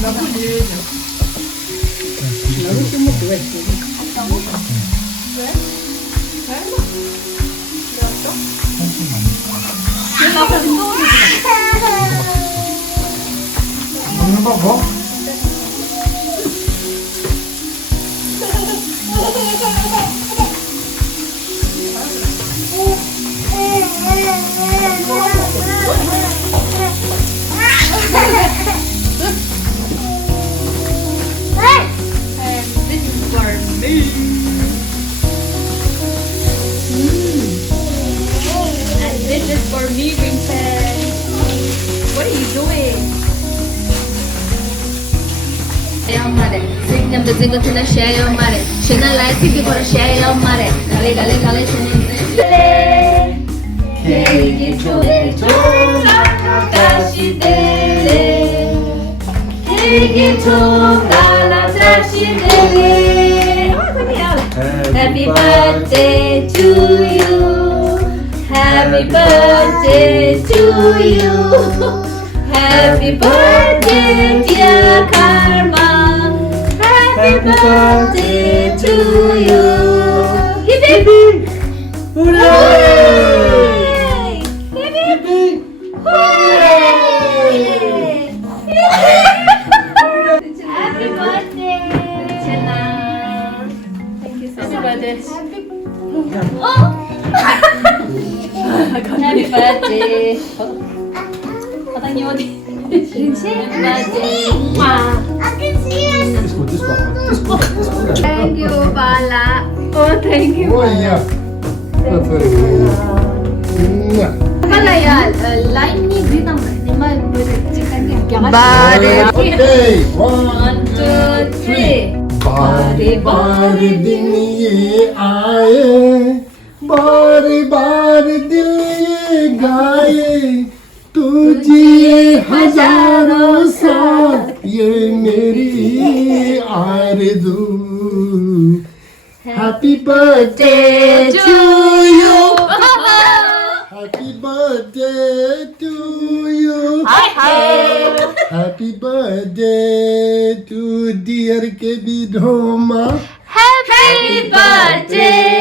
너무 좀 먹고 왜? 먹는 거 뭐? This is for me. And this is for me, Vincent. What are you doing? Ayaw mare. Signam the single to the share your mare. Shina light to for a share your mare. Dale, dale, dale, shine. Hey, dashi dele. Hey, dala dashi dele. Happy birthday to you. Happy birthday to you. Happy birthday, dear Karma. Happy birthday to you. Hip hip. Hooray! Hip hip. Hooray! Happy birthday. Thank you so much. Oh! Happy birthday. 사장님 어디? This one. Thank you, Bala. Oh, thank you. Oh, yeah. That's very good. Bala yan. Line ni dito naman. Okay, 1, 1, 2, 3. बारी बारी दिन ये आए, बारी बारी दिल ये गाए, तुझे हजारों साल ये मेरी आरज़ू. Happy birthday to you. Happy birthday to you. Hi. Happy birthday to dear Kebi Dhoma. Happy birthday